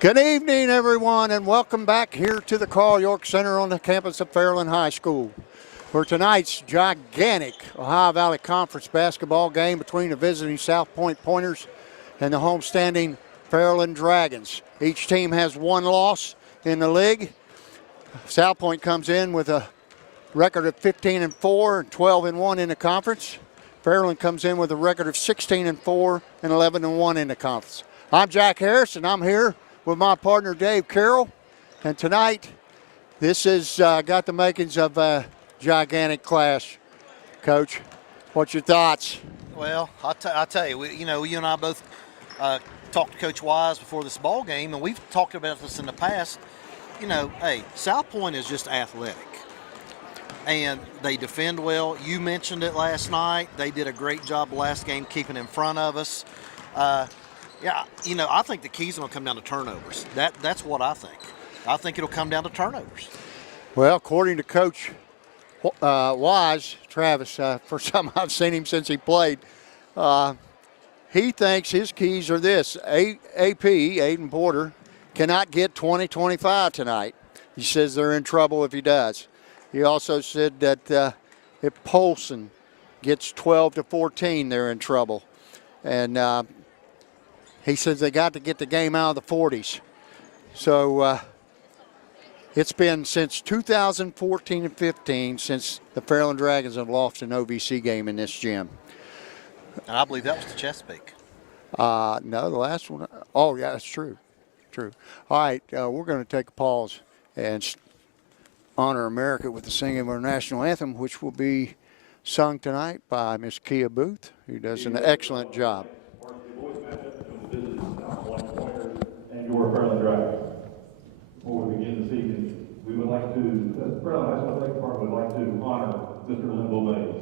Good evening, everyone, and welcome back here to the Carl York Center on the campus of Fairland High School for tonight's gigantic Ohio Valley Conference basketball game between the visiting South Point Pointers and the homestanding Fairland Dragons. Each team has one loss in the league. South Point comes in with a record of 15-4 and 12-1 in the conference. Fairland comes in with a record of 16-4 and 11-1 in the conference. I'm Jack Harris, and I'm here with my partner Dave Carroll, and tonight this has got the makings of a gigantic clash. Coach, what's your thoughts? Well, I'll tell you, you and I both talked to Coach Wise before this ball game, and we've talked about this in the past. Hey, South Point is just athletic, and they defend well. You mentioned it last night. They did a great job last game keeping in front of us. Yeah, I think the key's going to come down to turnovers. That's what I think. I think it'll come down to turnovers. Well, according to Coach Wise, Travis, first time I've seen him since he played, he thinks his keys are this. AP, Aiden Porter, cannot get 20-25 tonight. He says they're in trouble if he does. He also said that if Polson gets 12-14, they're in trouble. And he says they got to get the game out of the 40s. So it's been since 2014 and 15 since the Fairland Dragons have lost an OVC game in this gym. And I believe that was the Chesapeake. No, the last one. Oh, yeah, that's true. True. All right, we're going to take a pause and honor America with the singing of our national anthem, which will be sung tonight by Miss Kia Booth, who does an excellent job. Your Fairland Dragons. Before we begin this evening, we would like to, as the Fairland High School Athletic Department would like to honor Mr. Linville Mays.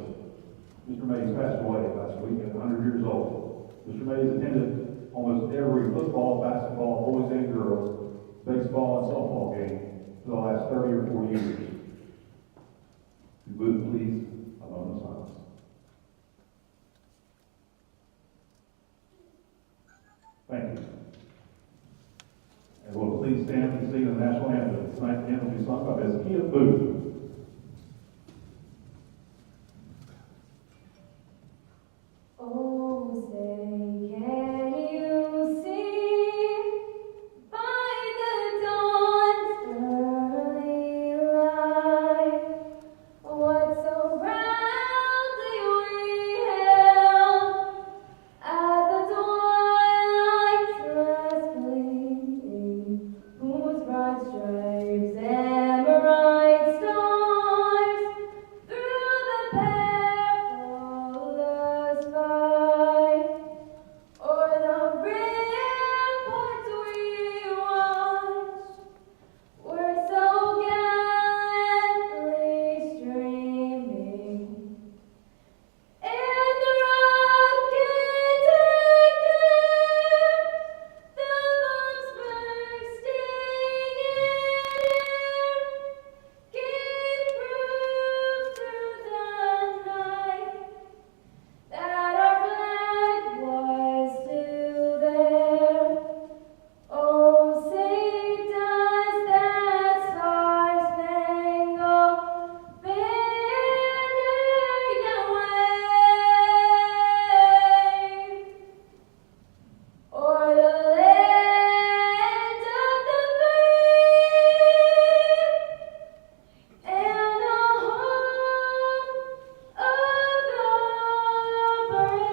Mr. Mays passed away last week at 100 years old. Mr. Mays attended almost every football, basketball, boys and girls, baseball and softball game for the last 30 or 40 years. Booth, please, a moment of silence. Thank you. And we'll please stand and sing the national anthem. Tonight's anthem will be sung by Ms. Kia Booth. Oh, say, can you see by the dawn's early light what so proudly we hailed at the twilight's last gleaming, whose broad stripes and bright stars through the perilous fight, o'er the ramparts we watched, were so gallantly streaming, and the rockets echoed, the bombs bursting in air, gave proof through the night that our flag was still there. Oh, say does that star-spangled banner yet wave o'er the land of the brave and the home of the brave?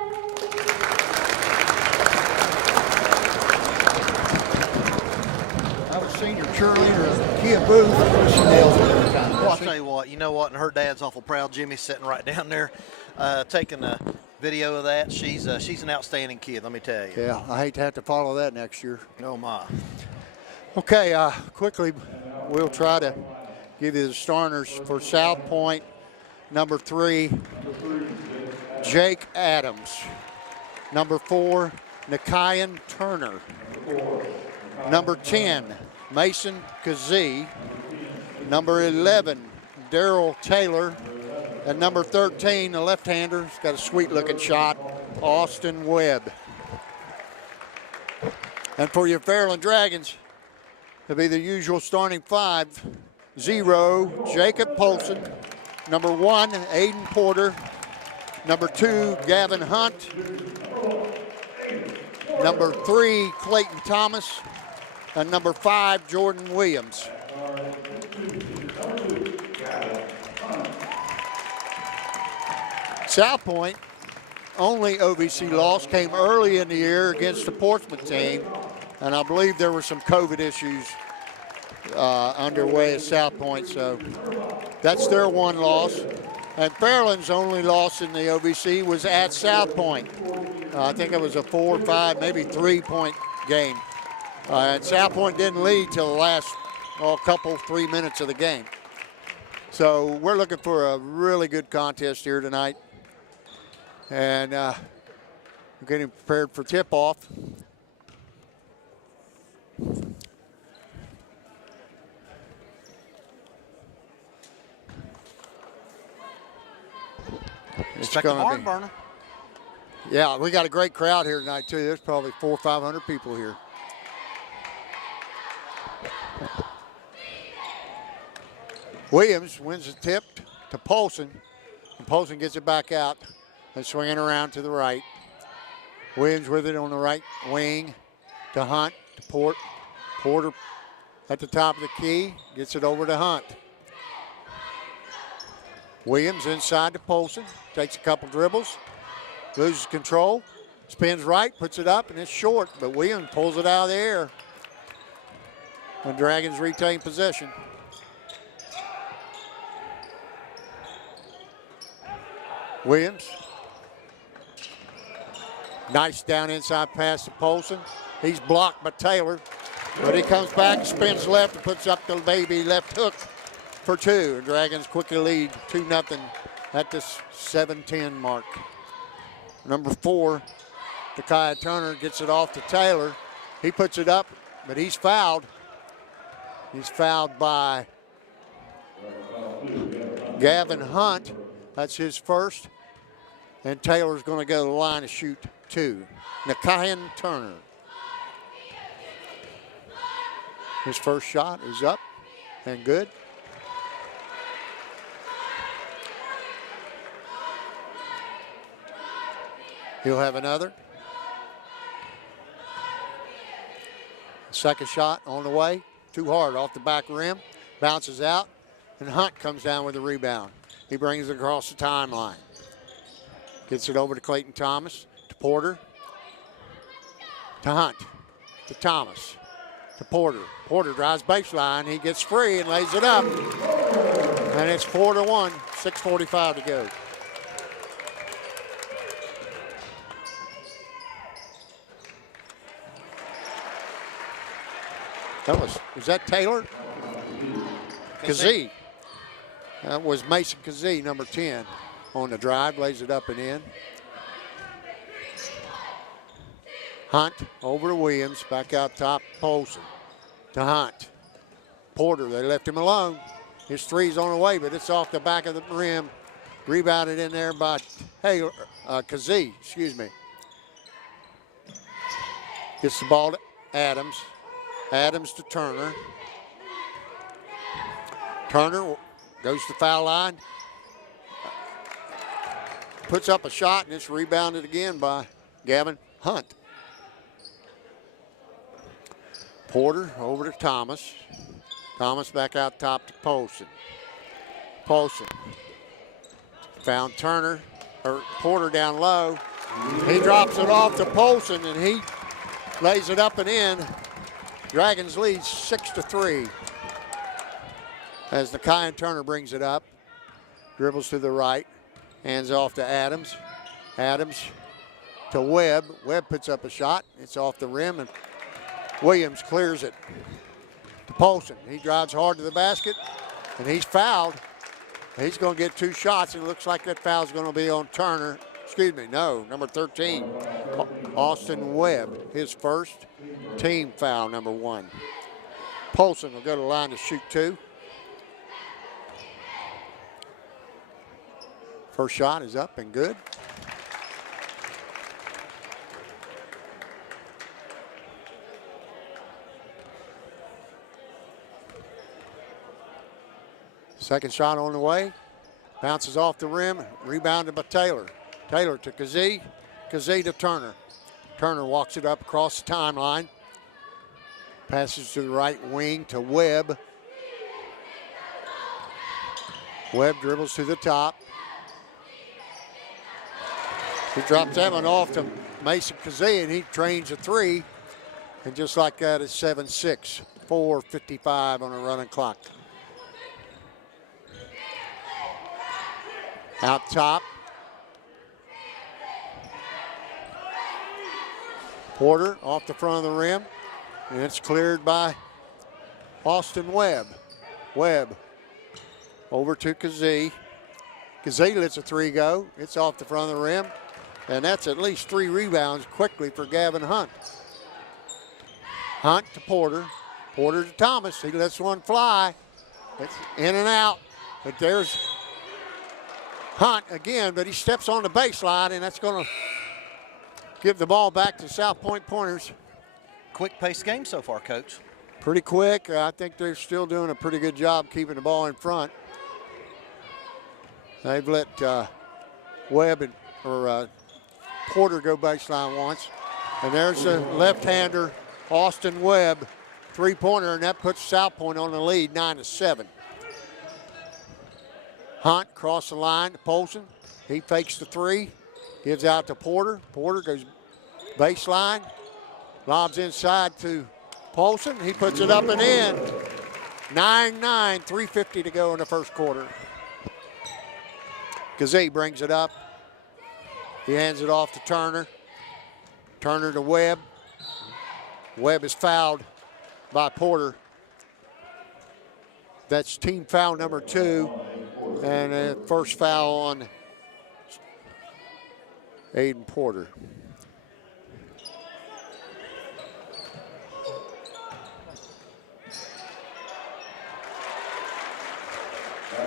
I was senior cheerleader, Kia Booth. She nails it every time. Well, I'll tell you what, and her dad's awful proud. Jimmy's sitting right down there taking a video of that. She's an outstanding kid, let me tell you. Yeah, I hate to have to follow that next year. Oh, my. Okay, quickly, we'll try to give you the starters for South Point. Number 3, Jake Adams. Number 4, Nikayan Turner. Number 10, Mason Kazee. Number 11, Daryl Taylor. And number 13, the left-hander, he's got a sweet-looking shot, Austin Webb. And for your Fairland Dragons, It'll be the usual starting 5. 0, Jacob Polson. Number 1, Aiden Porter. Number 2, Gavin Hunt. Number 3, Clayton Thomas. And number 5, Jordan Williams. South Point, only OVC loss, came early in the year against the Portsmouth team. And I believe there were some COVID issues underway at South Point, so that's their one loss. And Fairland's only loss in the OVC was at South Point. I think it was a 4, 5, maybe 3-point game. And South Point didn't lead till the last couple, 3 minutes of the game. So we're looking for a really good contest here tonight. And we're getting prepared for tip-off. Expect a barn burner. Yeah, we got a great crowd here tonight too. There's probably 400 or 500 people here. Williams wins the tip to Polson, and Polson gets it back out and swinging around to the right. Williams with it on the right wing to Hunt, to Porter at the top of the key, gets it over to Hunt. Williams inside to Polson, takes a couple dribbles, loses control, spins right, puts it up, and it's short, but Williams pulls it out of the air. The Dragons retain possession. Williams. Nice down inside pass to Polson. He's blocked by Taylor, but he comes back, spins left, and puts up the baby left hook for 2. Dragons quickly lead 2-0 at the 7:10 mark. Number 4, Takiah Turner gets it off to Taylor. He puts it up, but he's fouled. He's fouled by Gavin Hunt. That's his first. And Taylor's going to go to the line to shoot 2. Takiah Turner. His first shot is up and good. He'll have another. Second shot on the way. Too hard off the back rim. Bounces out. And Hunt comes down with the rebound. He brings it across the timeline. Gets it over to Clayton Thomas. To Porter. To Hunt. To Thomas. To Porter. Porter drives baseline. He gets free and lays it up. And it's 4-1. 6:45 to go. Was that Taylor? Kazee. That was Mason Kazee, number 10, on the drive, lays it up and in. Hunt over to Williams, back out top, Polson to Hunt. Porter, they left him alone. His three's on the way, but it's off the back of the rim. Rebounded in there by Kazee, excuse me. Gets the ball to Adams. Adams to Turner. Turner goes to foul line. Puts up a shot, and it's rebounded again by Gavin Hunt. Porter over to Thomas. Thomas back out top to Polson. Polson found Turner, or Porter down low. He drops it off to Polson, and he lays it up and in. Dragons lead 6-3. As Takiah Turner brings it up, dribbles to the right, hands off to Adams. Adams to Webb. Webb puts up a shot. It's off the rim, and Williams clears it to Polson. He drives hard to the basket, and he's fouled. He's going to get 2 shots, and it looks like that foul's going to be on Turner. Excuse me, no, number 13, Austin Webb, his first team foul, number 1. Polson will go to the line to shoot 2. First shot is up and good. Second shot on the way. Bounces off the rim. Rebounded by Taylor. Taylor to Kazee. Kazee to Turner. Turner walks it up across the timeline. Passes to the right wing to Webb. Webb dribbles to the top. He drops that one off to Mason Kazee, and he trains a three. And just like that, it's 7-6, 4:55 on a running clock. Out top. Porter off the front of the rim. And it's cleared by Austin Webb. Webb over to Kazee. Kazee lets a three go. It's off the front of the rim. And that's at least 3 rebounds quickly for Gavin Hunt. Hunt to Porter. Porter to Thomas. He lets one fly. It's in and out. But there's Hunt again, but he steps on the baseline, and that's going to give the ball back to South Point Pointers. Quick-paced game so far, Coach. Pretty quick. I think they're still doing a pretty good job keeping the ball in front. They've let Webb or Porter go baseline once. And there's the left-hander, Austin Webb, three-pointer, and that puts South Point on the lead, 9-7. Hunt across the line to Polson. He fakes the three, gives out to Porter. Porter goes baseline, lobs inside to Polson. He puts it up and in. 9-9, 3:50 to go in the first quarter. Kazee brings it up. He hands it off to Turner. Turner to Webb. Webb is fouled by Porter. That's team foul number 2. And a first foul on Aiden Porter.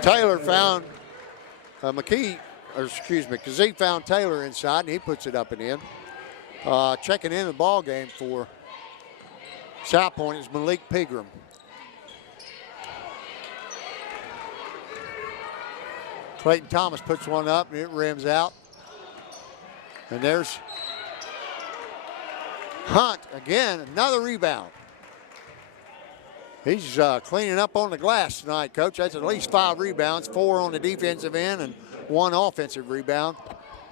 Taylor found Kazee found Taylor inside, and he puts it up and in. Checking in the ball game for South Point is Malik Pegram. Clayton Thomas puts one up, and it rims out. And there's Hunt again, another rebound. He's cleaning up on the glass tonight, Coach. That's at least 5 rebounds, 4 on the defensive end and 1 offensive rebound.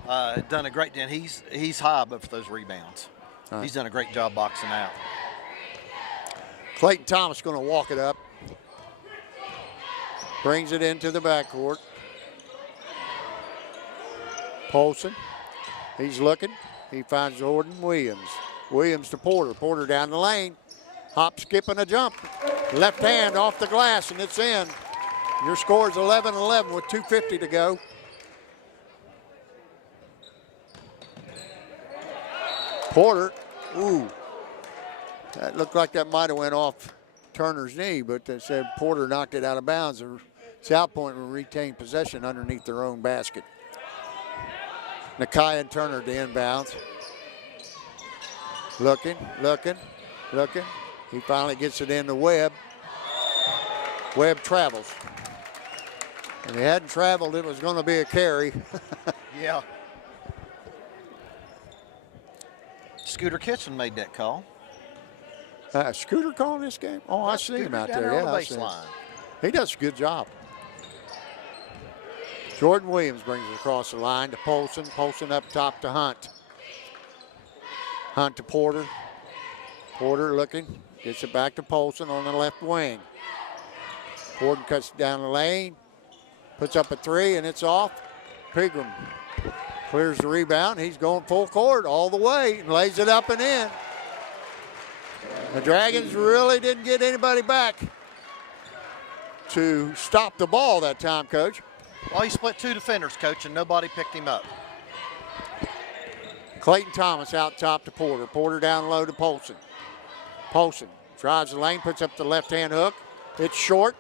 Done a great job. He's high but for those rebounds. Right. He's done a great job boxing out. Clayton Thomas going to walk it up. Brings it into the backcourt. Polson, he's looking. He finds Jordan Williams. Williams to Porter. Porter down the lane. Hop, skip, and a jump. Left hand off the glass, and it's in. Your score is 11-11 with 2:50 to go. Porter, ooh. That looked like that might have went off Turner's knee, but they said Porter knocked it out of bounds. South Point will retain possession underneath their own basket. Nakai and Turner to inbounds. Looking. He finally gets it into Webb. Webb travels. If he hadn't traveled, it was going to be a carry. Yeah. Scooter Kitchen made that call. Scooter calling this game? Oh, I see him out there. On Yeah, the I see him. baseline. He does a good job. Jordan Williams brings it across the line to Polson. Polson up top to Hunt. Hunt to Porter. Porter looking. Gets it back to Polson on the left wing. Porter cuts down the lane. Puts up a three, and it's off. Pegram clears the rebound. He's going full court all the way and lays it up and in. The Dragons really didn't get anybody back to stop the ball that time, Coach. Well, he split 2 defenders, Coach, and nobody picked him up. Clayton Thomas out top to Porter. Porter down low to Polson. Polson drives the lane, puts up the left-hand hook. It's short,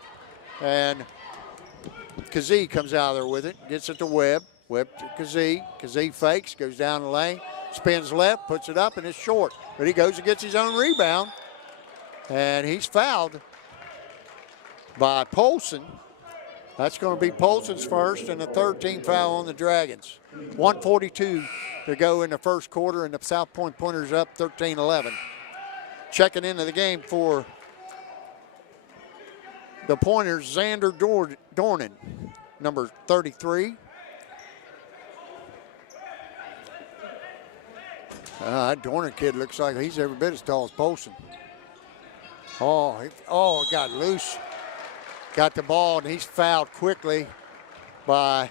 and Kazee comes out of there with it. Gets it to Webb. Webb to Kazee. Kazee fakes, goes down the lane, spins left, puts it up, and it's short. But he goes and gets his own rebound, and he's fouled by Polson. That's going to be Polson's first and the third team foul on the Dragons. 1:42 to go in the first quarter, and the South Point Pointers up 13-11. Checking into the game for the Pointers, Xander Dornan, number 33. That Dornan kid looks like he's every bit as tall as Polson. Oh, it got loose. Got the ball, and he's fouled quickly by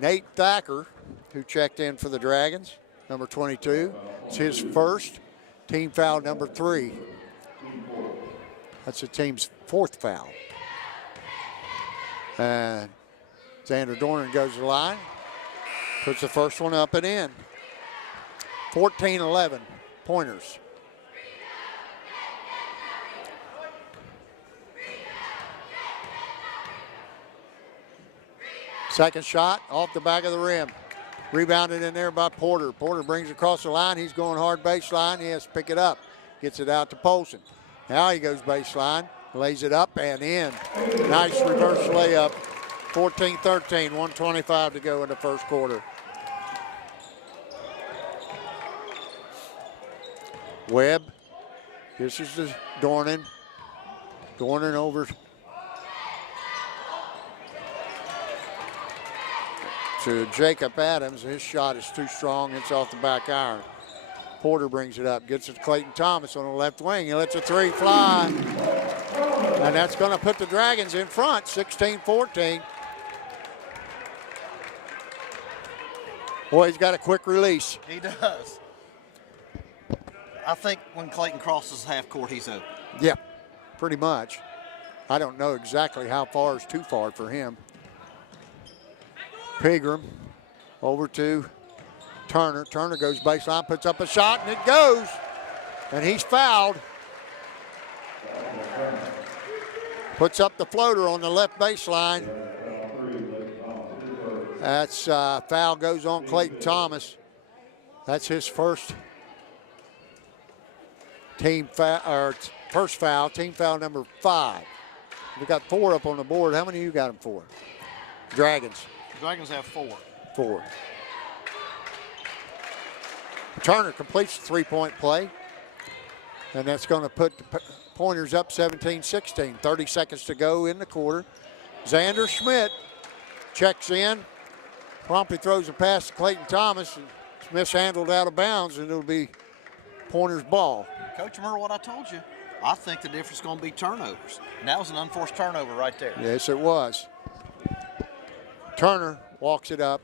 Nate Thacker, who checked in for the Dragons, number 22. It's his first, team foul number 3. That's the team's 4th foul. And Xander Dornan goes to the line, puts the first one up and in. 14-11, Pointers. Second shot off the back of the rim. Rebounded in there by Porter. Porter brings it across the line. He's going hard baseline. He has to pick it up. Gets it out to Polson. Now he goes baseline, lays it up and in. Nice reverse layup. 14-13, 1:25 to go in the first quarter. Webb. This is the Dornan. Dornan over to Jacob Adams. His shot is too strong. It's off the back iron. Porter brings it up, gets it to Clayton Thomas on the left wing. He lets a 3 fly. And that's going to put the Dragons in front, 16-14. Boy, he's got a quick release. He does. I think when Clayton crosses half court, he's open. Yeah, pretty much. I don't know exactly how far is too far for him. Pigram over to Turner. Turner goes baseline, puts up a shot, and it goes. And he's fouled. Puts up the floater on the left baseline. That's foul goes on Clayton Thomas. That's his first team foul, or first foul, team foul number 5. We got 4 up on the board. How many of you got them for? Dragons. Dragons have 4. 4. Turner completes the 3-point play, and that's going to put the Pointers up 17-16. 30 seconds to go in the quarter. Xander Schmidt checks in, promptly throws a pass to Clayton Thomas, and it's mishandled out of bounds, and it'll be Pointers ball. Coach, remember what I told you? I think the difference is going to be turnovers. And that was an unforced turnover right there. Yes, it was. Turner walks it up,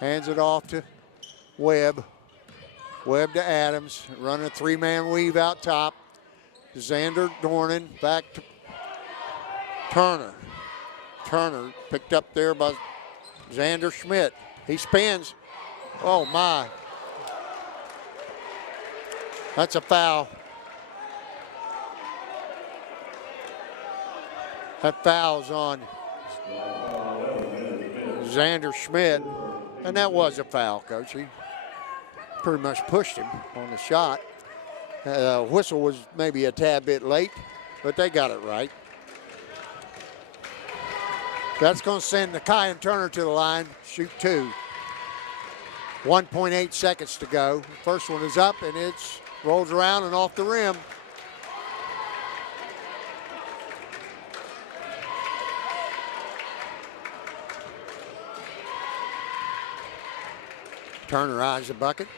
hands it off to Webb. Webb to Adams, running a 3-man weave out top. Xander Dornan back to Turner. Turner picked up there by Xander Schmidt. He spins. Oh, my. That's a foul. That foul's on Xander Schmidt, and that was a foul, Coach. He pretty much pushed him on the shot. Whistle was maybe a tad bit late, but they got it right. That's going to send Nakai and Turner to the line, shoot 2. 1.8 seconds to go. First one is up, and it rolls around and off the rim. Turner eyes the bucket.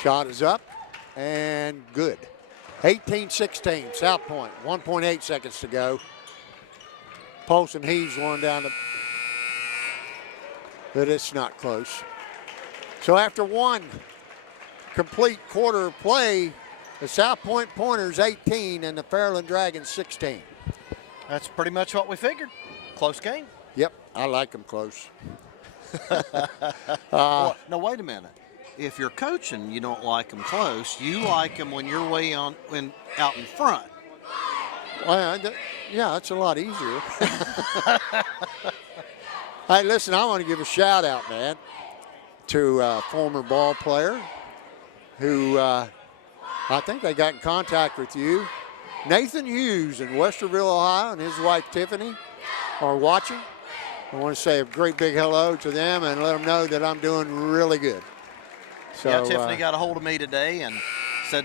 Shot is up and good. 18-16, South Point. 1.8 seconds to go. Polson heaves one down the, but it's not close. So after one complete quarter of play, the South Point Pointers 18 and the Fairland Dragons 16. That's pretty much what we figured. Close game. Yep, I like them close. Well, no, wait a minute. If you're coaching, you don't like them close. You like them when you're way out in front. Well, yeah, it's a lot easier. Hey, listen, I want to give a shout out, man, to a former ball player who I think they got in contact with you. Nathan Hughes in Westerville, Ohio, and his wife Tiffany. are watching. I want to say a great big hello to them and let them know that I'm doing really good. So, yeah, Tiffany got a hold of me today and said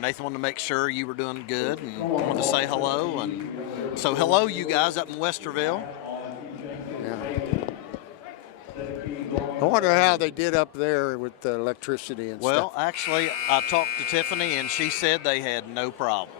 Nathan wanted to make sure you were doing good and wanted to say hello. And so hello, you guys up in Westerville. yeah. I wonder how they did up there with the electricity and Well, stuff. actually, I talked to Tiffany and she said they had no problem.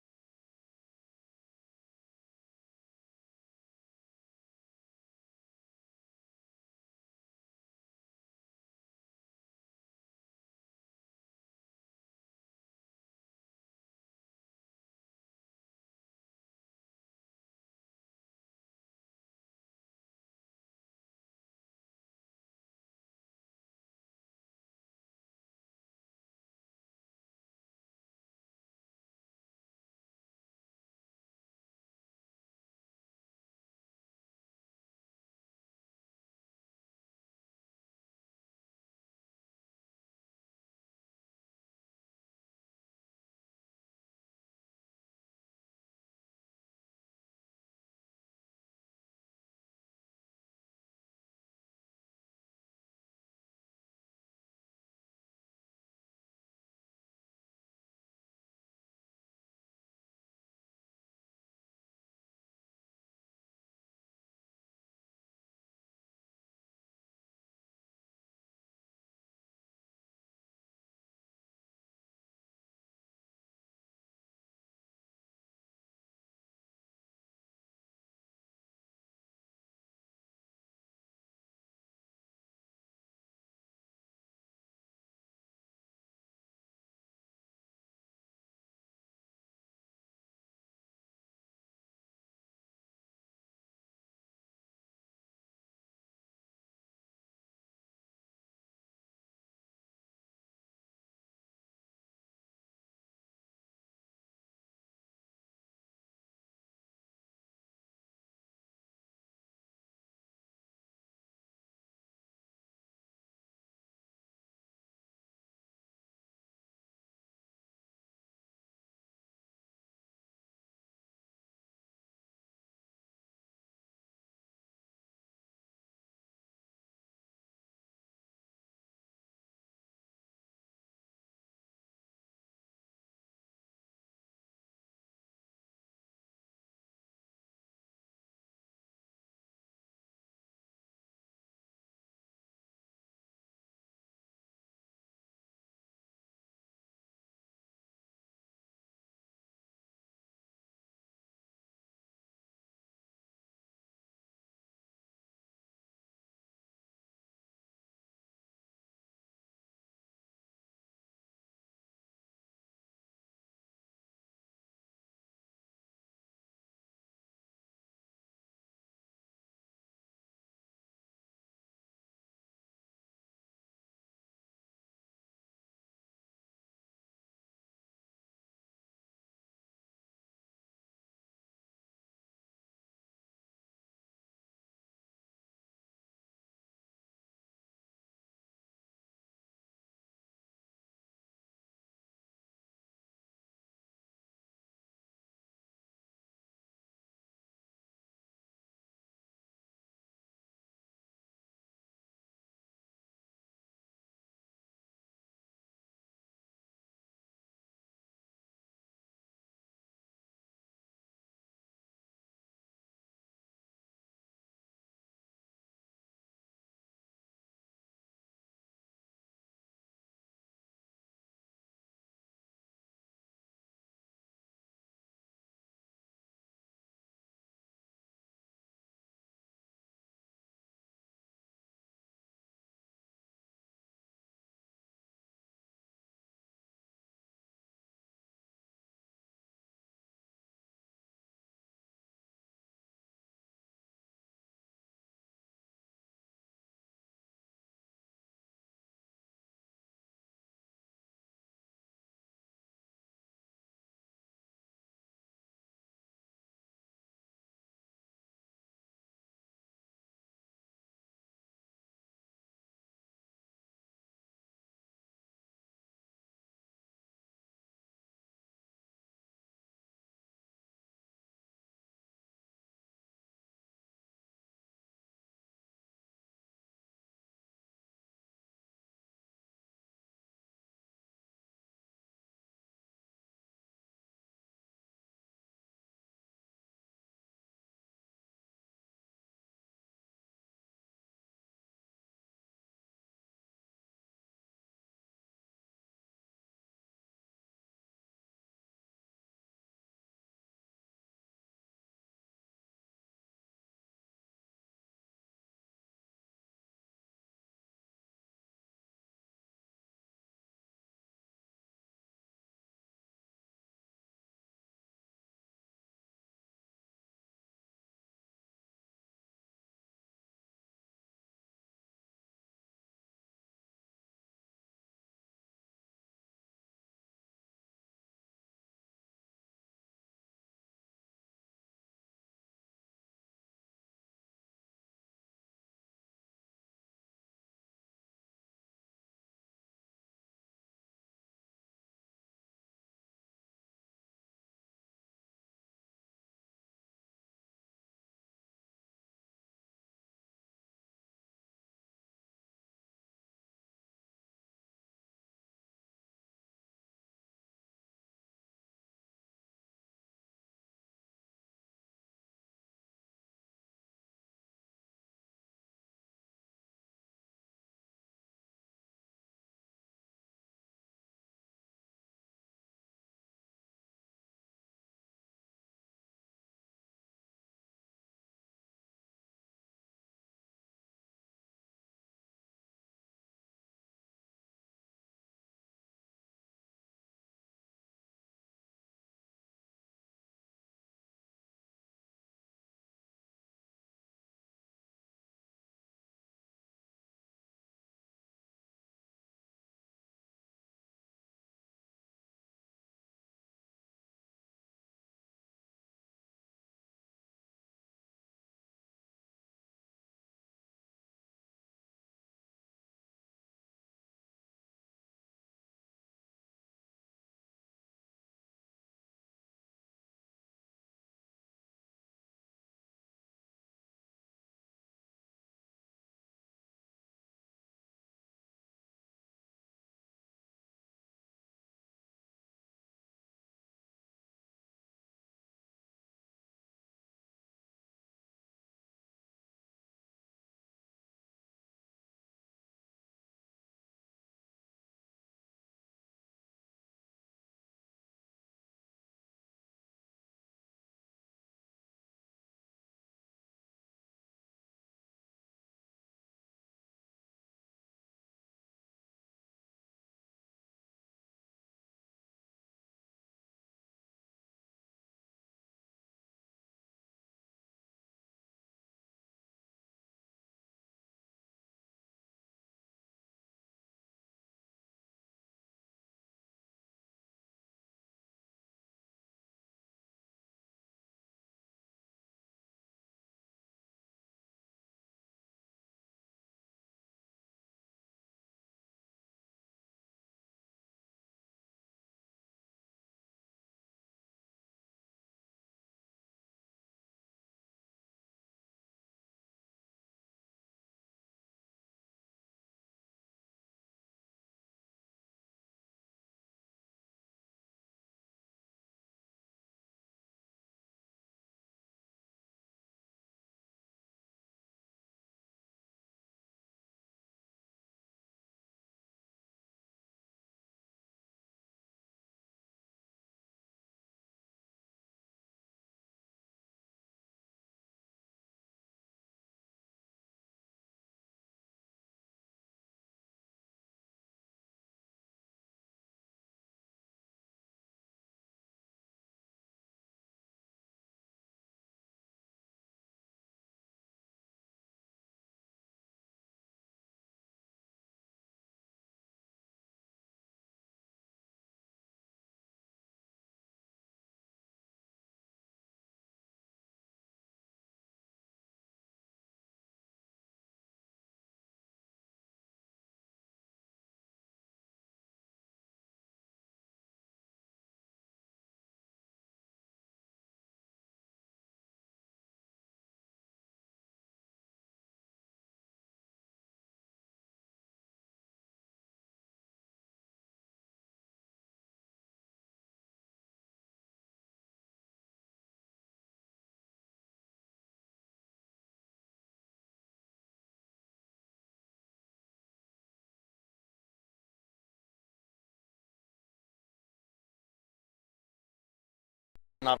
not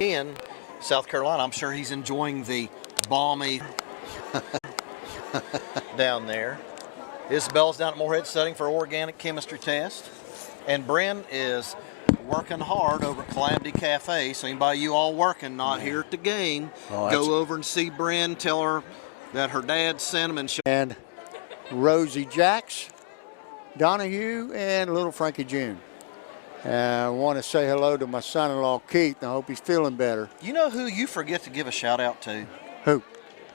in South Carolina. I'm sure he's enjoying the balmy down there. Isabel's down at Morehead studying for organic chemistry test. And Bryn is working hard over at Calamity Cafe. So anybody you all working, not here at the game, go over and see Bryn. Tell her that her dad sent him. And Rosie Jacks, Donahue, and little Frankie June. I want to say hello to my son-in-law, Keith, and I hope he's feeling better. You know who you forget to give a shout out to? Who?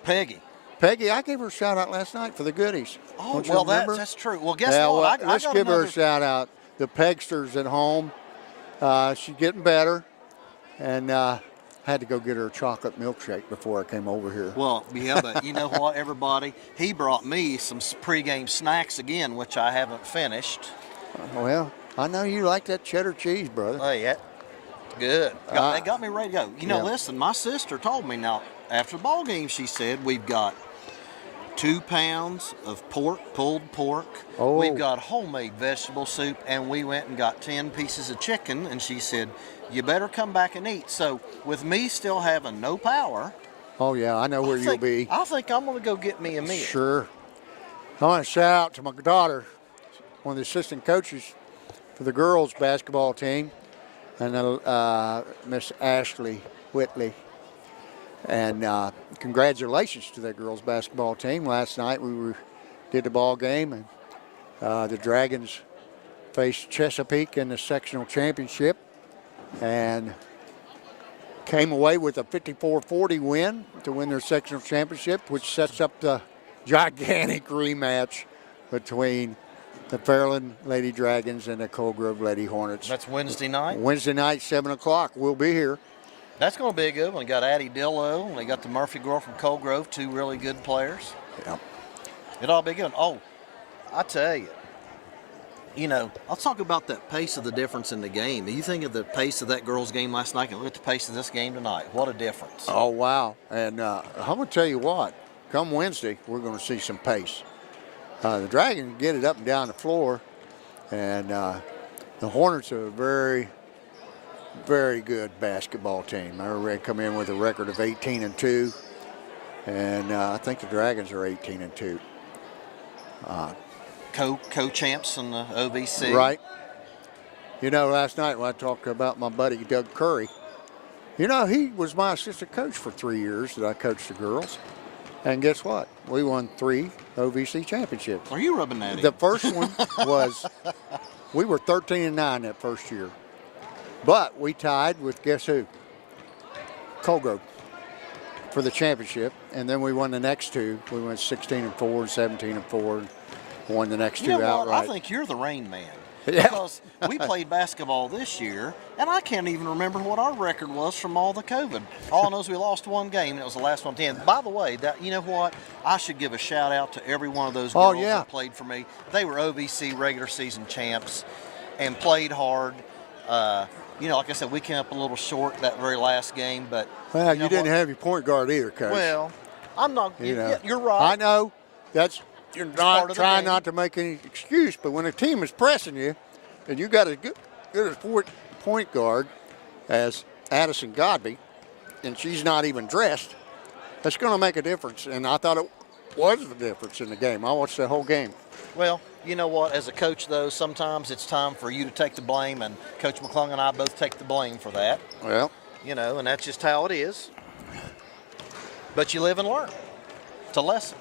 Peggy. Peggy, I gave her a shout out last night for the goodies. Oh, Don't you well, remember? that's true. Well, guess Yeah, what? well, I let's got give her another... a shout out. The Pegsters at home. She's getting better. And had to go get her a chocolate milkshake before I came over here. Well, yeah, but you know what, everybody? He brought me some pregame snacks again, which I haven't finished. Well, I know you like that cheddar cheese, brother. Oh, yeah. Good. They got me ready to go. You know, yeah. listen, my sister told me now, after the ball game, she said, we've got 2 pounds of pork, pulled pork. Oh. We've got homemade vegetable soup, and we went and got 10 pieces of chicken, and she said, you better come back and eat. So with me still having no power. Oh, yeah, I know where you'll be. I think I'm going to go get me a meal. Sure. I want to shout out to my daughter, one of the assistant coaches for the girls basketball team, and Miss Ashley Whitley. And congratulations to that girls basketball team. Last night we did the ball game, and the Dragons faced Chesapeake in the sectional championship and came away with a 54-40 win to win their sectional championship, which sets up the gigantic rematch between the Fairland Lady Dragons and the Cold Grove Lady Hornets. That's Wednesday night? Wednesday night, 7 o'clock. We'll be here. That's going to be a good one. We got Addie Dillo, and they got the Murphy girl from Cold Grove, 2 really good players. Yep. It'll all be good. Oh, I tell you, you know, I'll talk about that pace of the difference in the game. You think of the pace of that girls' game last night and look at the pace of this game tonight. What a difference. Oh, wow. And I'm going to tell you what, come Wednesday, we're going to see some pace. The Dragons get it up and down the floor, and the Hornets are a very, very good basketball team. They come in with a record of 18-2, and I think the Dragons are 18-2. Co-champs in the OVC. Right. You know, last night when I talked about my buddy Doug Curry, you know, he was my assistant coach for 3 years that I coached the girls. And guess what? We won 3 OVC championships. Are you rubbing that in? The first one was, we were 13-9 that first year. But we tied with, guess who? Cold Grove for the championship. And then we won the next 2. We went 16-4 and 17-4 and won the next 2 you know outright. what? I think you're the rain man. Yeah. Because we played basketball this year, and I can't even remember what our record was from all the COVID. All I know is we lost 1 game, and it was the last one 10. By the way, that you know what? I should give a shout out to every one of those girls that played for me. They were OVC regular season champs and played hard. You know, like I said, we came up a little short that very last game, but Well, you didn't have your point guard either, Coach. Well, I'm not. You know. You're right. I know. You're part not of the trying game. not to make any excuse, but when a team is pressing you, and you got as good a point guard as Addison Godby, and she's not even dressed, that's going to make a difference. And I thought it was the difference in the game. I watched the whole game. Well, you know what? As a coach, though, sometimes it's time for you to take the blame, and Coach McClung and I both take the blame for that. Well, You know, and that's just how it is. But you live and learn. It's a lesson.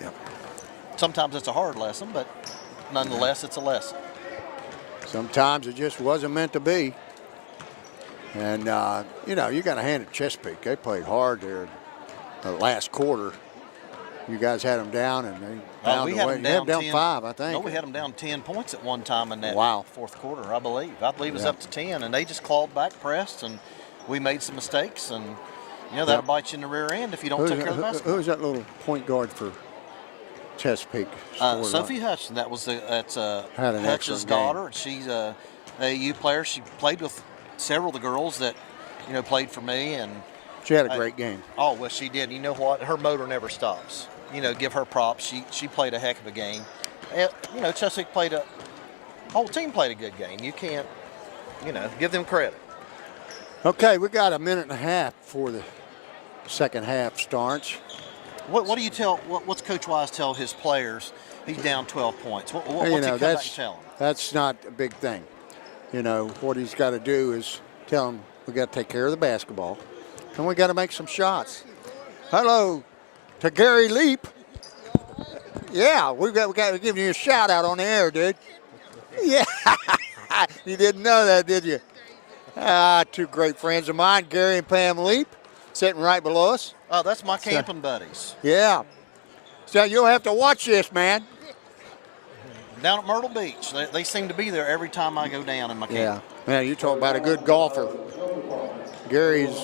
yeah. Sometimes it's a hard lesson, but nonetheless, it's a lesson. Sometimes it just wasn't meant to be. And, you know, you got to hand it to Chesapeake. They played hard there the last quarter. You guys had them down, and they found We a had way. them You had down them 10. 5, I think. No, we had them down 10 points at one time in that Wow. fourth quarter, I believe. I believe it was Yeah. up to 10, and they just clawed back, pressed, and we made some mistakes, and, you know, that'll bite you in the rear end if you don't take care of the basketball. Who's that little point guard for Chesapeake? scored Sophie on? Hutchinson, that's Had an Hutch's excellent game. daughter. She's a AAU player. She played with several of the girls that, you know, played for me, and She had a great game. oh, well, she did. You know what? Her motor never stops. You know, give her props. She played a heck of a game. And, you know, Chesapeake played whole team played a good game. You can't give them credit. Okay, we got a minute and a half before the second half starts. What do you tell? What's Coach Wise tell his players? He's down 12 points. What's he come back and tell them? That's not a big thing. What he's got to do is tell them we got to take care of the basketball, and we got to make some shots. Hello to Gary Leap. Yeah, we're giving you a shout out on the air, dude. Yeah, you didn't know that, did you? Two great friends of mine, Gary and Pam Leap, sitting right below us. Oh, that's my camping buddies. Yeah. So you'll have to watch this, man. Down at Myrtle Beach. They seem to be there every time I go down in my camp. Yeah. Man, you talk about a good golfer. Gary's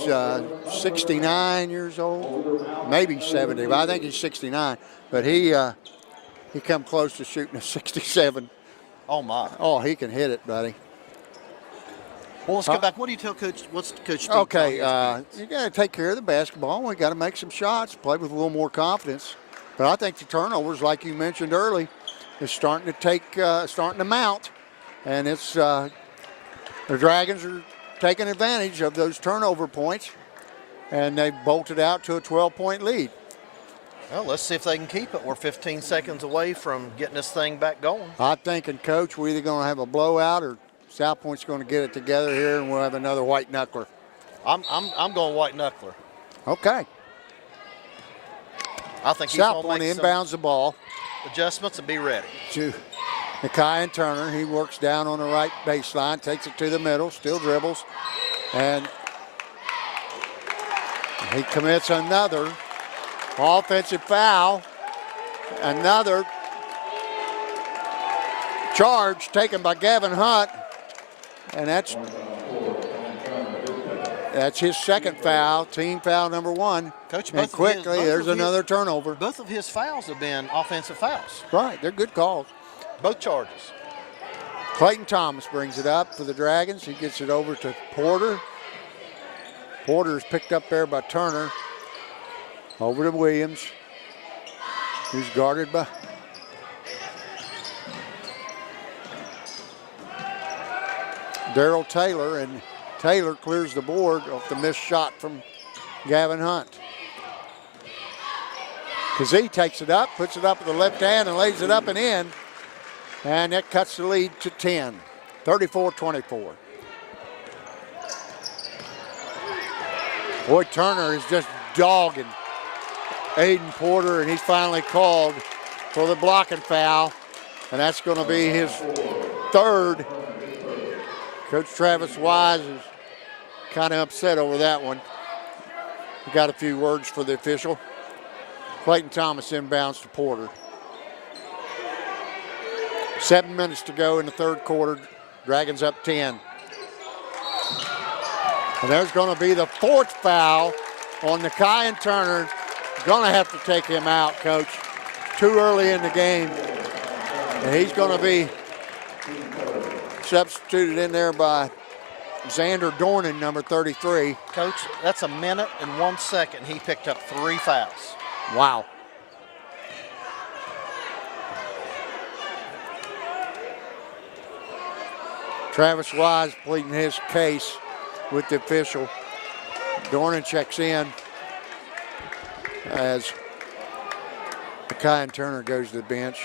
69 years old, maybe 70, but I think he's 69. But he come close to shooting a 67. Oh, my. Oh, he can hit it, buddy. Well, let's go back. What do you tell Coach? What's Coach Steve Okay, tell his you got to take care of the basketball. We got to make some shots, play with a little more confidence. But I think the turnovers, like you mentioned early, is starting to mount, and it's the Dragons are taking advantage of those turnover points, and they bolted out to a 12-point lead. Well, let's see if they can keep it. We're 15 seconds away from getting this thing back going. I'm thinking, Coach, we're either going to have a blowout or South Point's going to get it together here, and we'll have another white knuckler. I'm going white knuckler. Okay. I think he's South going Point to make inbounds the ball some adjustments and be ready. to Nikai Turner. He works down on the right baseline, takes it to the middle, still dribbles, and he commits another offensive foul. Another charge taken by Gavin Hunt, and that's his second foul, team foul number 1. Coach, and quickly there's another turnover. Both of his fouls have been offensive fouls. Right, they're good calls. Both charges. Clayton Thomas brings it up for the Dragons. He gets it over to Porter. Porter is picked up there by Turner. Over to Williams, who's guarded by Darrell Taylor, and Taylor clears the board off the missed shot from Gavin Hunt. Kazee takes it up, puts it up with the left hand and lays it up and in. And that cuts the lead to 10, 34-24. Boy, Turner is just dogging Aiden Porter, and he's finally called for the blocking foul. And that's going to be his third. Coach Travis Wise is kind of upset over that one. We got a few words for the official. Clayton Thomas inbounds to Porter. 7 minutes to go in the third quarter. Dragons up 10. And there's going to be the fourth foul on Nikai Turner. Going to have to take him out, Coach. Too early in the game. And he's going to be substituted in there by Xander Dornan, number 33. Coach, that's a minute and 1 second. He picked up 3 fouls. Wow. Travis Wise pleading his case with the official. Dornan checks in as Nikai Turner goes to the bench.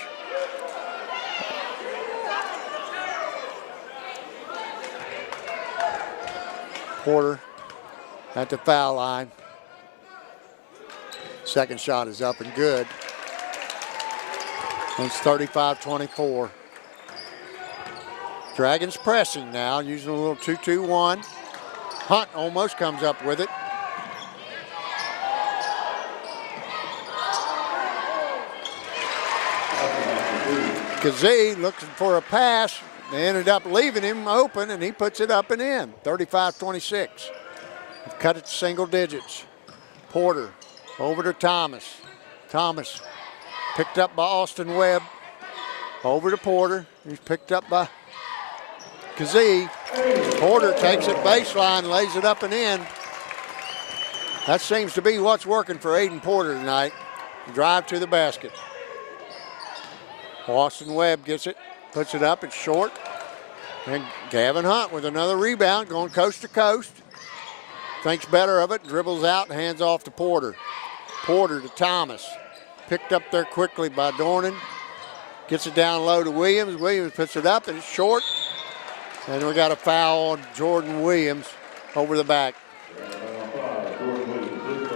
Porter at the foul line. Second shot is up and good. And it's 35-24. Dragons pressing now, using a little 2-2-1. Hunt almost comes up with it. Kazee looking for a pass. They ended up leaving him open, and he puts it up and in. 35-26. They've cut it to single digits. Porter over to Thomas. Thomas picked up by Austin Webb. Over to Porter. He's picked up by Kazee. Porter takes it baseline, lays it up and in. That seems to be what's working for Aiden Porter tonight. Drive to the basket. Austin Webb gets it, puts it up, it's short. And Gavin Hunt with another rebound, going coast to coast. Thinks better of it, dribbles out, hands off to Porter. Porter to Thomas. Picked up there quickly by Dornan. Gets it down low to Williams. Williams puts it up and it's short. And we got a foul on Jordan Williams over the back.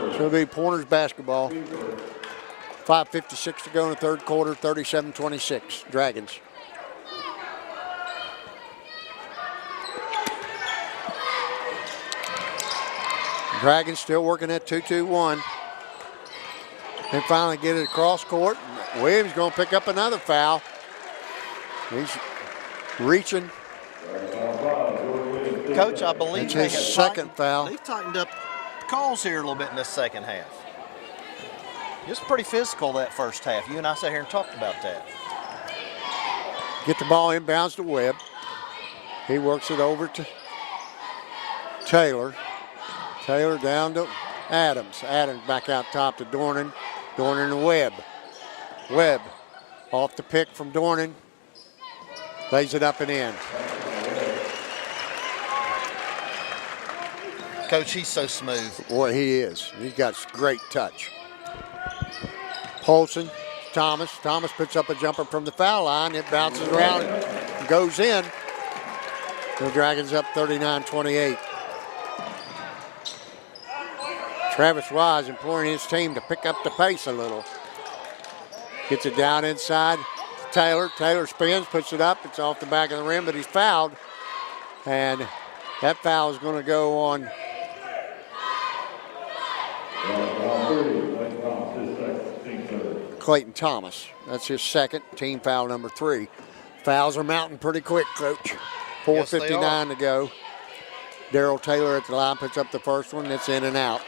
So it'll be Pointers basketball. 5:56 to go in the third quarter, 37-26, Dragons. Dragons still working at 2-2-1. And finally get it across court. Williams going to pick up another foul. He's reaching. Coach, I believe That's they his have second foul. They've tightened up the calls here a little bit in this second half. It was pretty physical that first half. You and I sat here and talked about that. Get the ball inbounds to Webb. He works it over to Taylor. Taylor down to Adams. Adams back out top to Dornan. Dornan to Webb. Webb off the pick from Dornan. Lays it up and in. Coach, he's so smooth. Boy, he is. He's got great touch. Polson, Thomas. Thomas puts up a jumper from the foul line. It bounces around and goes in. The Dragons up 39-28. Travis Wise imploring his team to pick up the pace a little. Gets it down inside to Taylor. Taylor spins, puts it up. It's off the back of the rim, but he's fouled. And that foul is going to go on Clayton Thomas. That's his second, team foul number 3. Fouls are mounting pretty quick, Coach. 4:59 to go. Darrell Taylor at the line puts up the first one. It's in and out.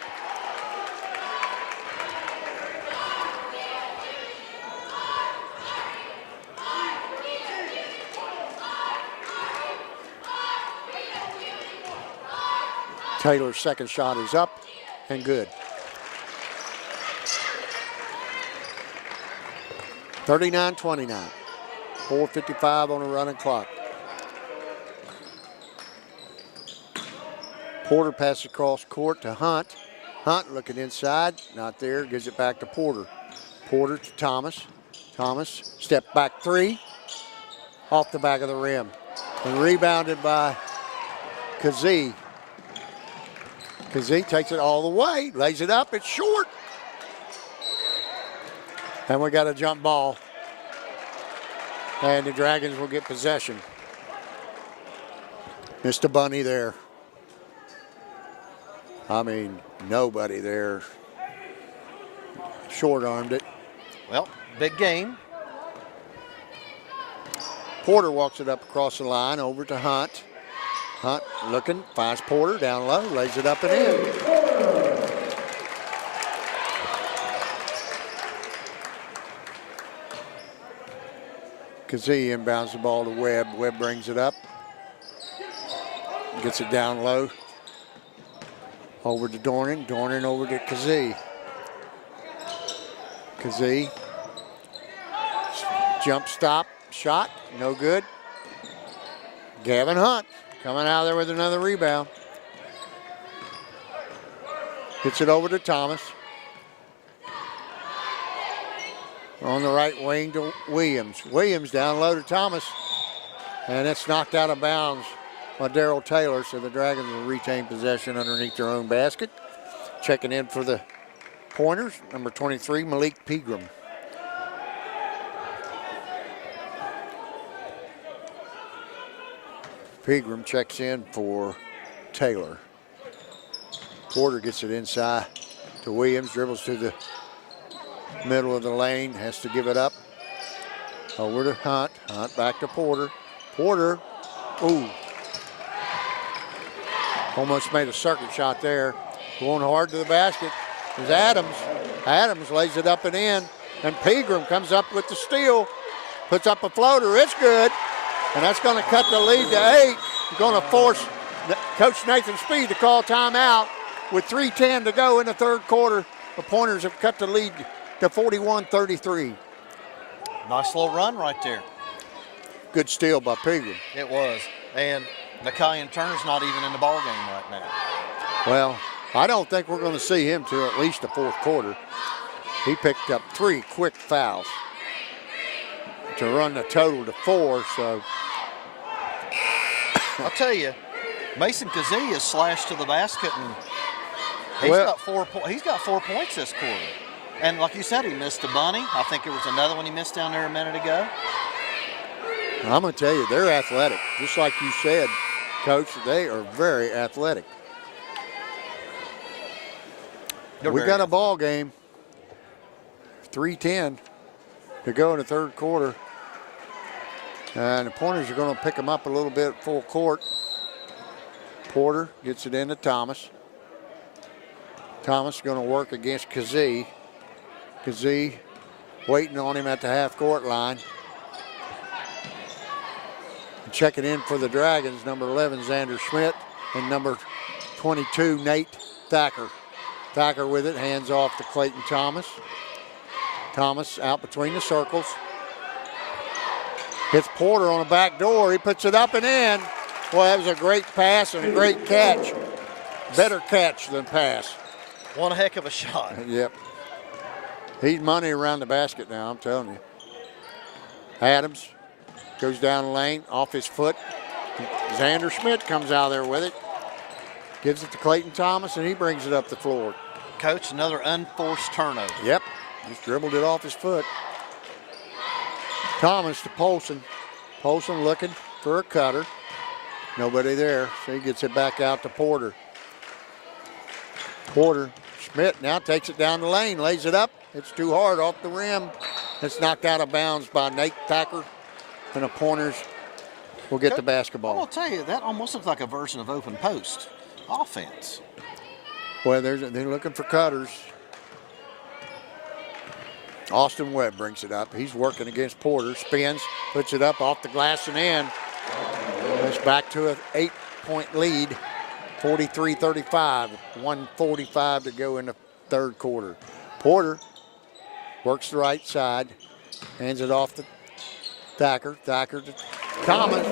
Taylor's second shot is up and good. 39-29. 4:55 on the running clock. Porter passes across court to Hunt. Hunt looking inside, not there, gives it back to Porter. Porter to Thomas. Thomas, step back 3, off the back of the rim. And rebounded by Kazee. Kazee takes it all the way, lays it up, it's short. And we got a jump ball. And the Dragons will get possession. Missed a bunny there. I mean, nobody there. Short-armed it. Well, big game. Porter walks it up across the line over to Hunt. Hunt looking, finds Porter down low, lays it up and in. Kazee inbounds the ball to Webb. Webb brings it up. Gets it down low. Over to Dornan. Dornan over to Kazee. Kazee. Jump stop. Shot. No good. Gavin Hunt coming out of there with another rebound. Gets it over to Thomas. On the right wing to Williams. Williams down low to Thomas. And it's knocked out of bounds by Darrell Taylor, so the Dragons will retain possession underneath their own basket. Checking in for the Pointers, number 23, Malik Pegram. Pegram checks in for Taylor. Porter gets it inside to Williams, dribbles to the middle of the lane, has to give it up. Over to Hunt. Hunt back to Porter. Porter, ooh. Almost made a circuit shot there. Going hard to the basket is Adams. Adams lays it up and in. And Pegram comes up with the steal. Puts up a floater. It's good. And that's going to cut the lead to 8. Going to force Coach Nathan Speed to call timeout with 3:10 to go in the third quarter. The Pointers have cut the lead to 41-33. Nice little run right there. Good steal by Pegram. It was. And Nikian Turner's not even in the ball game right now. Well, I don't think we're going to see him till at least the fourth quarter. He picked up 3 quick fouls to run the total to 4. So I'll tell you, Mason Kazee is slashed to the basket, and he's Well- got 4 points this quarter. And like you said, he missed a bunny. I think there was another one he missed down there a minute ago. I'm going to tell you, they're athletic. Just like you said, Coach, they are very athletic. We got a ball game. 3:10 to go in the third quarter. And the Pointers are going to pick them up a little bit full court. Porter gets it into Thomas. Thomas going to work against Kazee. Kazee waiting on him at the half-court line. Checking in for the Dragons, number 11, Xander Schmidt, and number 22, Nate Thacker. Thacker with it, hands off to Clayton Thomas. Thomas out between the circles. Hits Porter on the back door. He puts it up and in. Boy, that was a great pass and a great catch. Better catch than pass. One heck of a shot. Yep. He's money around the basket now, I'm telling you. Adams goes down the lane, off his foot. Xander Schmidt comes out there with it. Gives it to Clayton Thomas, and he brings it up the floor. Coach, another unforced turnover. Yep, just dribbled it off his foot. Thomas to Polson. Polson looking for a cutter. Nobody there, so he gets it back out to Porter. Porter, Schmidt now takes it down the lane, lays it up. It's too hard off the rim. It's knocked out of bounds by Nate Thacker, and the Pointers will get the I basketball. will tell you, that almost looks like a version of open post offense. Well, they're looking for cutters. Austin Webb brings it up. He's working against Porter, spins, puts it up off the glass and in. It's back to an 8-point lead, 43-35, 1:45 to go in the third quarter. Porter works the right side, hands it off to Thacker. Thacker to Thomas.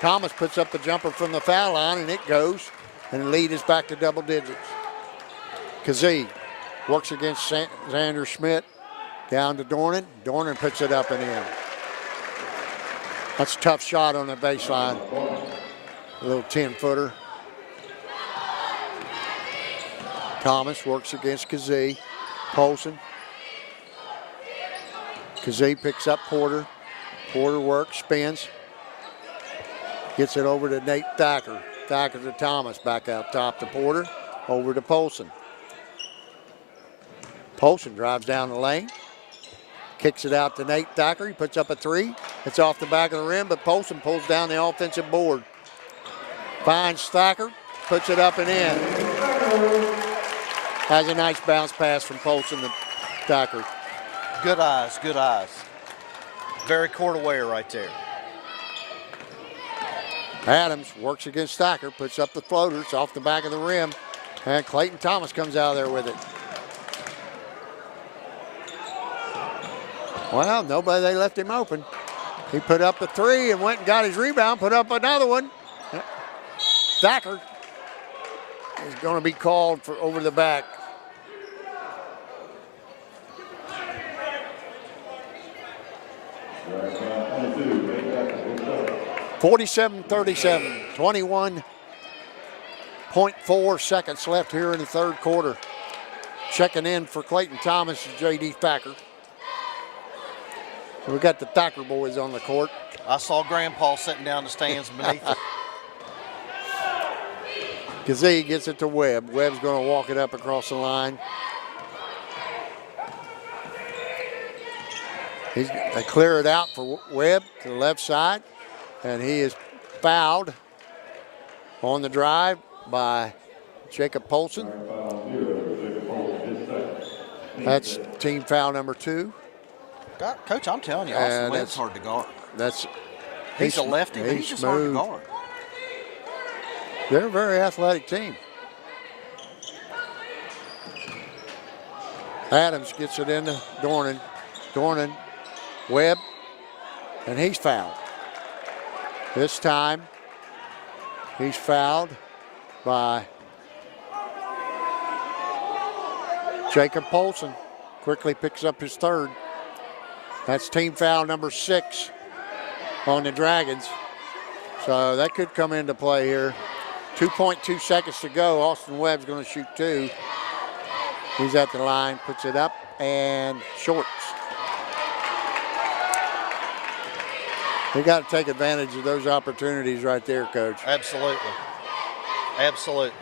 Thomas puts up the jumper from the foul line, and it goes, and the lead is back to double digits. Kazee works against Xander Schmidt. Down to Dornan. Dornan puts it up and in. That's a tough shot on the baseline. A little 10-footer. Thomas works against Kazee. Polson. Kazee picks up Porter. Porter works, spins. Gets it over to Nate Thacker. Thacker to Thomas. Back out top to Porter. Over to Polson. Polson drives down the lane. Kicks it out to Nate Thacker. He puts up a 3. It's off the back of the rim, but Polson pulls down the offensive board. Finds Thacker, puts it up and in. Has a nice bounce pass from Polson to Thacker. Good eyes, good eyes. Very court aware right there. Adams works against Thacker, puts up the floater. It's off the back of the rim, and Clayton Thomas comes out there with it. Well, nobody, they left him open. He put up a 3 and went and got his rebound, put up another one. Thacker is going to be called for over the back. (47-37), 21.4 seconds left here in the third quarter. Checking in for Clayton Thomas and J.D. Thacker. So we got the Thacker boys on the court. I saw Grandpa sitting down in the stands beneath it. Kazee gets it to Webb. Webb's going to walk it up across the line. They clear it out for Webb to the left side, and he is fouled on the drive by Jacob Polson. That's team foul number 2. God, Coach, I'm telling you, Austin Webb's hard to guard. He's a lefty, but he's just hard to guard. They're a very athletic team. Adams gets it into Dornan. Dornan, Webb, and he's fouled. This time, He's fouled by Jacob Polson. Quickly picks up his third. That's team foul number 6 on the Dragons. So that could come into play here. 2.2 seconds to go. Austin Webb's going to shoot 2. He's at the line, puts it up, and shorts. You got to take advantage of those opportunities right there, Coach. Absolutely. Absolutely.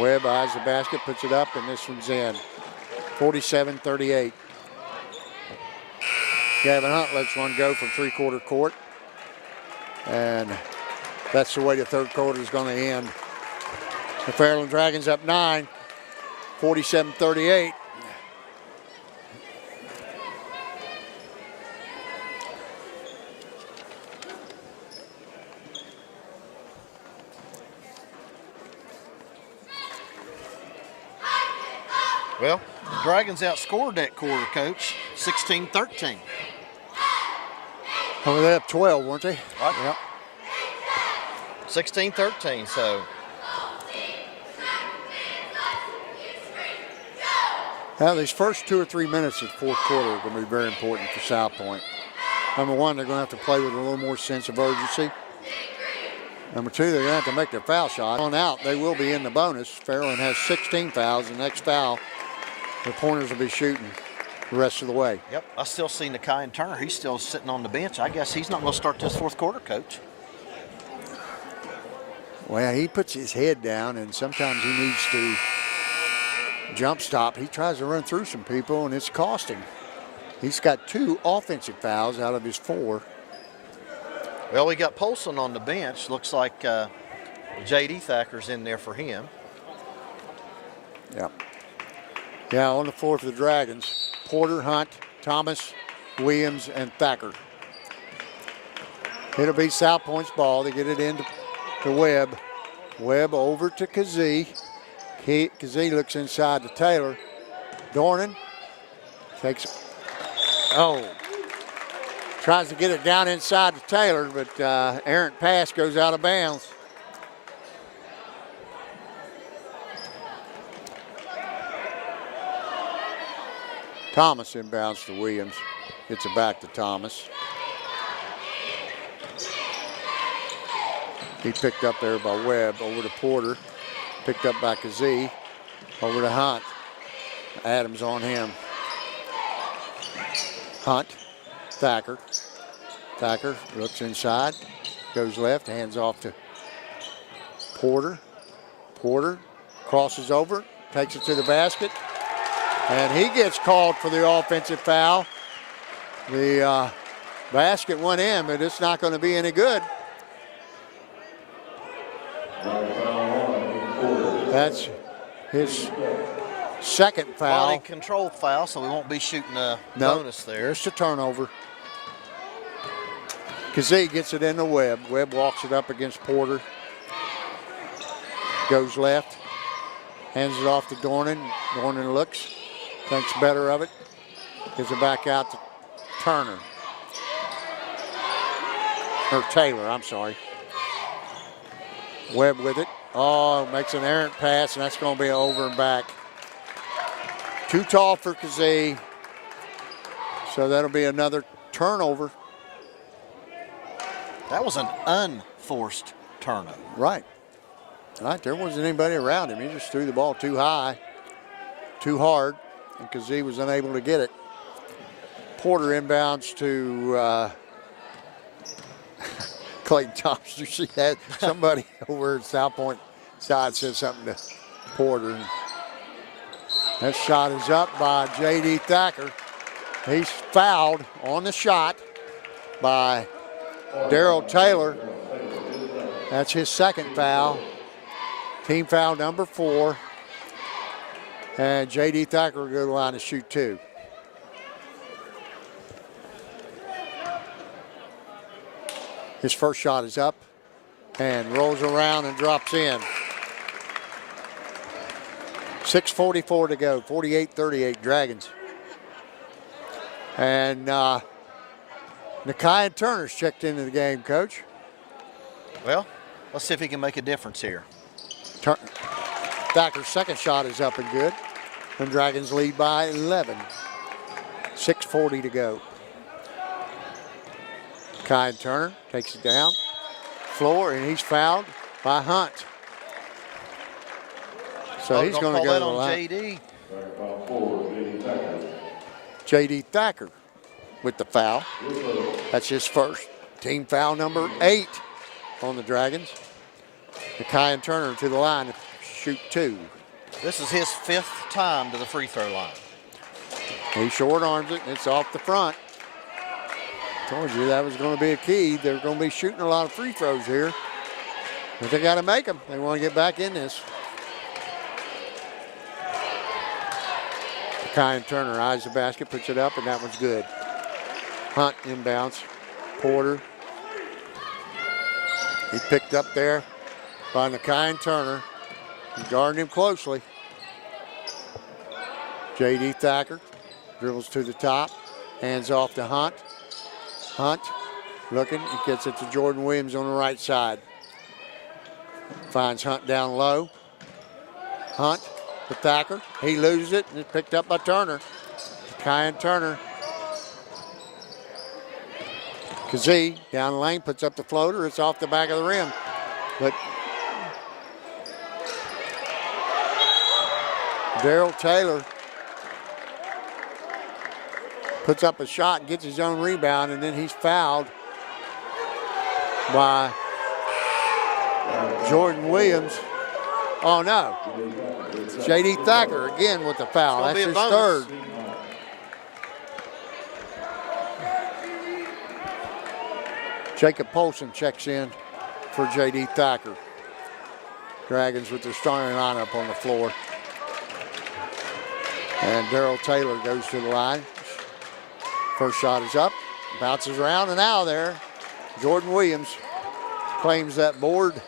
Webb eyes the basket, puts it up, and this one's in. 47-38. Gavin Hunt lets one go from three-quarter court. And that's the way the third quarter is going to end. The Fairland Dragons up 9, 47-38. Well, the Dragons outscored that quarter, Coach, 16-13. Oh, they up 12, weren't they? Right. Yep. 16-13, so. Now, these first 2 or 3 minutes of the fourth quarter are going to be very important for South Point. Number one, they're going to have to play with a little more sense of urgency. Number two, they're going to have to make their foul shot. On out, they will be in the bonus. Fairland has 16 fouls. The next foul, the Pointers will be shooting the rest of the way. Yep, I still see Nakai Turner. He's still sitting on the bench. I guess he's not going to start this fourth quarter, Coach. Well, he puts his head down, and sometimes he needs to jump stop. He tries to run through some people, and it's costing. He's got 2 offensive fouls out of his 4. Well, we got Polson on the bench. Looks like J.D. Thacker's in there for him. Yep. Yeah, on the floor for the Dragons, Porter, Hunt, Thomas, Williams, and Thacker. It'll be South Point's ball. They get it into Webb. Webb over to Kazee. Kazee looks inside to Taylor. Dornan takes, tries to get it down inside to Taylor, but errant pass goes out of bounds. Thomas inbounds to Williams. Gets it back to Thomas. He picked up there by Webb, over to Porter. Picked up by Kazee, over to Hunt. Adams on him. Hunt, Thacker. Thacker looks inside, goes left, hands off to Porter. Porter crosses over, takes it to the basket, and he gets called for the offensive foul. The basket went in, but it's not going to be any good. That's his second foul. Body control foul, so we won't be shooting a bonus there. There's the turnover. Kazee gets it into Webb. Webb walks it up against Porter. Goes left. Hands it off to Dornan. Dornan looks. Thinks better of it. Gives it back out to Turner. Or Taylor, I'm sorry. Webb with it. Oh, makes an errant pass, and that's going to be over and back. Too tall for Kazee. So that'll be another turnover. That was an unforced turnover. Right. Right, there wasn't anybody around him. He just threw the ball too high, too hard, and Kazee was unable to get it. Porter inbounds to Clayton Thomas. You see that? Somebody over at South Point side said something to Porter. That shot is up by J.D. Thacker. He's fouled on the shot by Darrell Taylor. That's his second foul. Team foul number 4. And J.D. Thacker will go to the line to shoot 2. His first shot is up and rolls around and drops in. 6:44 to go, 48-38 Dragons. And Nakai Turner's checked into the game, Coach. Well, Let's see if he can make a difference here. Thacker's second shot is up and good. And Dragons lead by 11. 6:40 to go. Kai Turner takes it down. Floor, and he's fouled by Hunt. So he's going to go to the line. JD. JD Thacker with the foul. That's his first. Team foul number 8 on the Dragons. Kai Turner to the line to shoot 2. This is his 5th time to the free throw line. He short arms it, and it's off the front. Told you that was going to be a key. They're going to be shooting a lot of free throws here. But they got to make them. They want to get back in this. Kai Turner eyes the basket, puts it up, and that one's good. Hunt inbounds. Porter. He picked up there by Kai Turner. He's guarding him closely. JD Thacker dribbles to the top. Hands off to Hunt. Hunt looking. He gets it to Jordan Williams on the right side. Finds Hunt down low. Hunt to Thacker. He loses it, and it's picked up by Turner. Kai Turner. Kazee down the lane, puts up the floater. It's off the back of the rim. But Darrell Taylor puts up a shot, gets his own rebound, and then he's fouled by Jordan Williams. Oh, no. J.D. Thacker again with the foul. That's his third. Jacob Polson checks in for J.D. Thacker. Dragons with their starting lineup on the floor. And Darrell Taylor goes to the line. First shot is up, bounces around and out of there. Jordan Williams claims that board,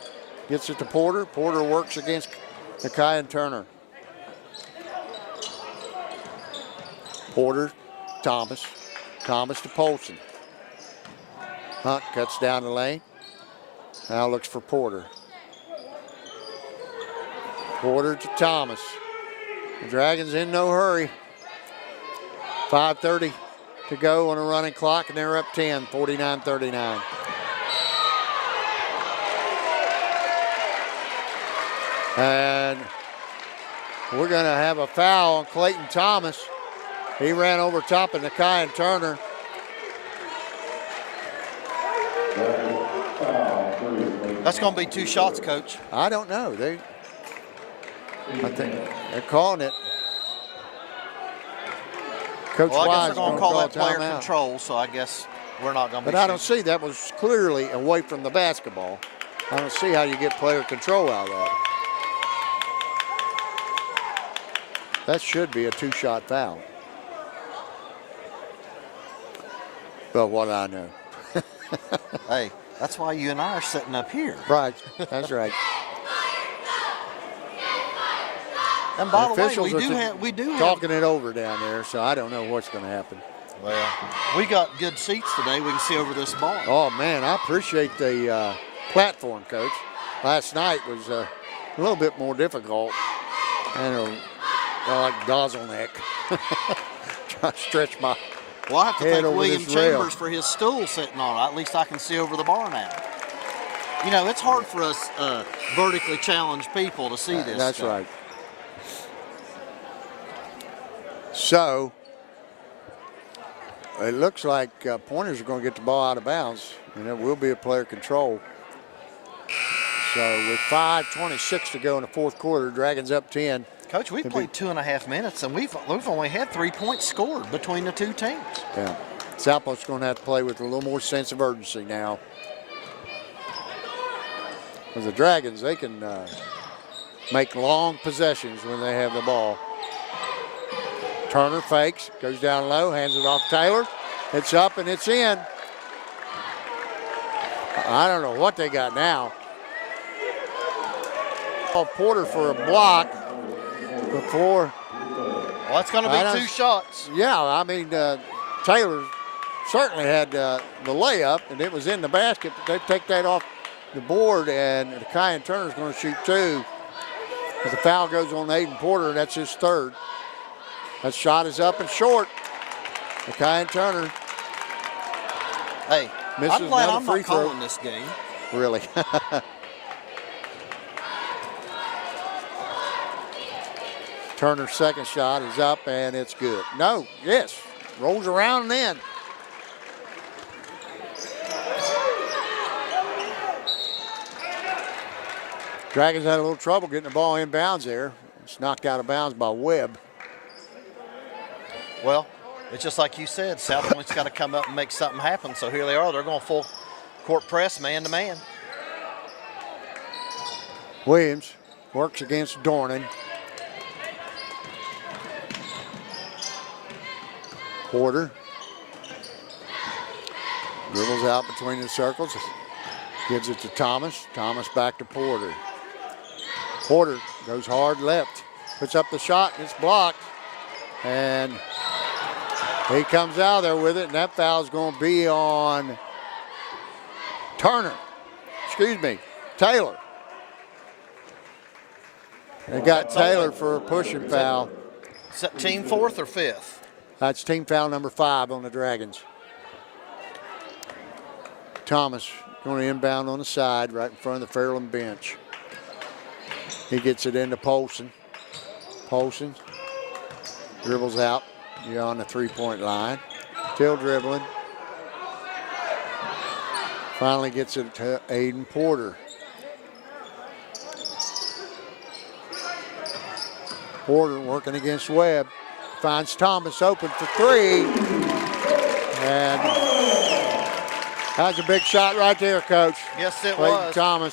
gets it to Porter. Porter works against Kai Turner. Porter, Thomas. Thomas to Polson. Hunt cuts down the lane. Now looks for Porter. Porter to Thomas. The Dragons in no hurry. 5:30 to go on a running clock, and they're up 10, 49-39. And we're going to have a foul on Clayton Thomas. He ran over top of Nakai and Turner. That's going to be 2 shots, Coach. I don't know. I think they're calling it. Coach Well, I Wise guess they're going to call that player timeout. control, so I guess we're not going to be But I don't see, that was clearly away from the basketball. I don't see how you get player control out of that. That should be a 2-shot foul. But what I know. Hey, that's why you and I are sitting up here. Right, that's right. And by The the way, officials we do have talking it over down there, so I don't know what's going to happen. Well, we got good seats today. We can see over this ball. Oh, man, I appreciate the platform, Coach. Last night was a little bit more difficult. And like Gozzleneck. Trying to stretch my Well, I have to head thank over William this rail. Chambers for his stool sitting on it. At least I can see over the bar now. You know, it's hard for us vertically challenged people to see this That's stuff. right. So, it looks like Pointers are going to get the ball out of bounds, and it will be a player control. So, with 5:26 to go in the fourth quarter, Dragons up 10. Coach, we've played 2.5 minutes, and we've only had 3 points scored between the two teams. Yeah. Southmont's going to have to play with a little more sense of urgency now. With the Dragons, they can make long possessions when they have the ball. Turner fakes, goes down low, hands it off Taylor. It's up and it's in. I don't know what they got now. Porter for a block before. Well, it's going to be 2 shots. Yeah, I mean, Taylor certainly had the layup, and it was in the basket, but they take that off the board, and Kai Turner's going to shoot 2. As the foul goes on Aiden Porter, and that's his 3rd. That shot is up and short. Kai Turner Hey, misses I'm glad another I'm free not throw. calling this game. Really. Turner's second shot is up, and it's good. No, yes, rolls around and in. Dragons had a little trouble getting the ball inbounds there. It's knocked out of bounds by Webb. Well, it's just like you said, South Point's got to come up and make something happen. So here they are. They're going full court press, man to man. Williams works against Dornan. Porter dribbles out between the circles, gives it to Thomas. Thomas back to Porter. Porter goes hard left, puts up the shot, and it's blocked. And he comes out there with it, and that foul is going to be on Taylor. They got Taylor for a pushing foul. Is that team 4th or 5th? That's team foul number 5 on the Dragons. Thomas going to inbound on the side right in front of the Fairland bench. He gets it into Polson. Polson dribbles out beyond the three-point line. Still dribbling. Finally gets it to Aiden Porter. Porter working against Webb. Finds Thomas open for 3. And that's a big shot right there, Coach. Yes, it Clayton was. Thomas.